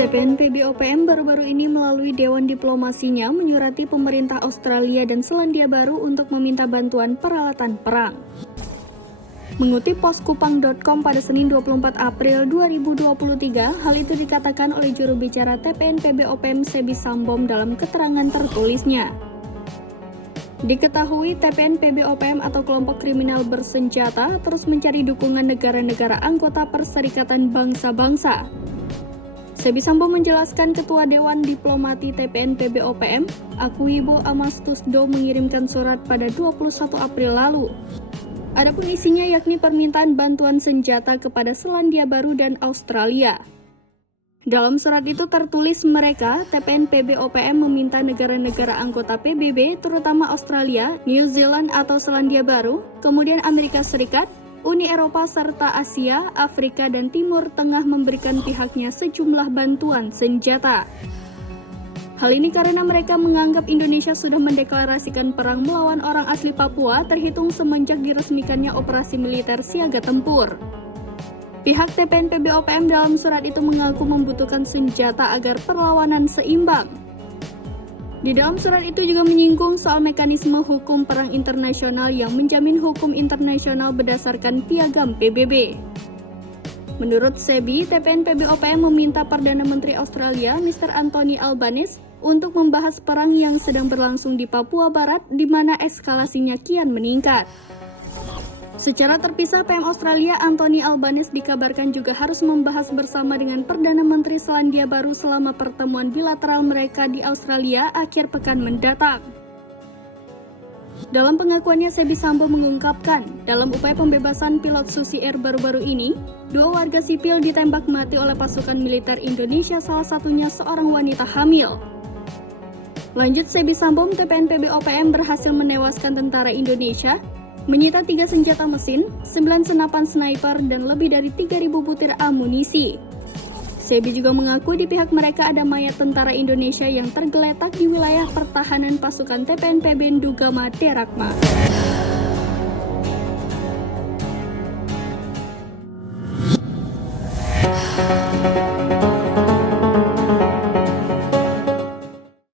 TPN PB-OPM baru-baru ini melalui Dewan Diplomasinya menyurati pemerintah Australia dan Selandia Baru untuk meminta bantuan peralatan perang. Mengutip poskupang.com pada Senin 24 April 2023, hal itu dikatakan oleh juru bicara TPN PB-OPM Sebi Sambom dalam keterangan tertulisnya. Diketahui TPN PB-OPM atau kelompok kriminal bersenjata terus mencari dukungan negara-negara anggota Perserikatan Bangsa-Bangsa. Sebi Sambom menjelaskan Ketua Dewan Diplomati TPN PB-OPM, Akuibo Amastusdo mengirimkan surat pada 21 April lalu. Adapun isinya yakni permintaan bantuan senjata kepada Selandia Baru dan Australia. Dalam surat itu tertulis mereka, TPN PB-OPM meminta negara-negara anggota PBB, terutama Australia, New Zealand atau Selandia Baru, kemudian Amerika Serikat, Uni Eropa serta Asia, Afrika, dan Timur Tengah memberikan pihaknya sejumlah bantuan senjata. Hal ini karena mereka menganggap Indonesia sudah mendeklarasikan perang melawan orang asli Papua terhitung semenjak diresmikannya operasi militer siaga tempur. Pihak TPN PB-OPM dalam surat itu mengaku membutuhkan senjata agar perlawanan seimbang. Di dalam surat itu juga menyinggung soal mekanisme hukum perang internasional yang menjamin hukum internasional berdasarkan piagam PBB. Menurut Sebi, TPN PB-OPM meminta Perdana Menteri Australia, Mr. Anthony Albanese, untuk membahas perang yang sedang berlangsung di Papua Barat, di mana eskalasinya kian meningkat. Secara terpisah, PM Australia Anthony Albanese dikabarkan juga harus membahas bersama dengan Perdana Menteri Selandia Baru selama pertemuan bilateral mereka di Australia akhir pekan mendatang. Dalam pengakuannya, Sebi Sambo mengungkapkan, dalam upaya pembebasan pilot Susi Air baru-baru ini, 2 warga sipil ditembak mati oleh pasukan militer Indonesia, salah satunya seorang wanita hamil. Lanjut Sebi Sambom, TPN PB-OPM berhasil menewaskan tentara Indonesia, menyita 3 senjata mesin, 9 senapan sniper, dan lebih dari 3.000 butir amunisi. Sebi juga mengaku di pihak mereka ada mayat tentara Indonesia yang tergeletak di wilayah pertahanan pasukan TPN PB Ndugama Terakma.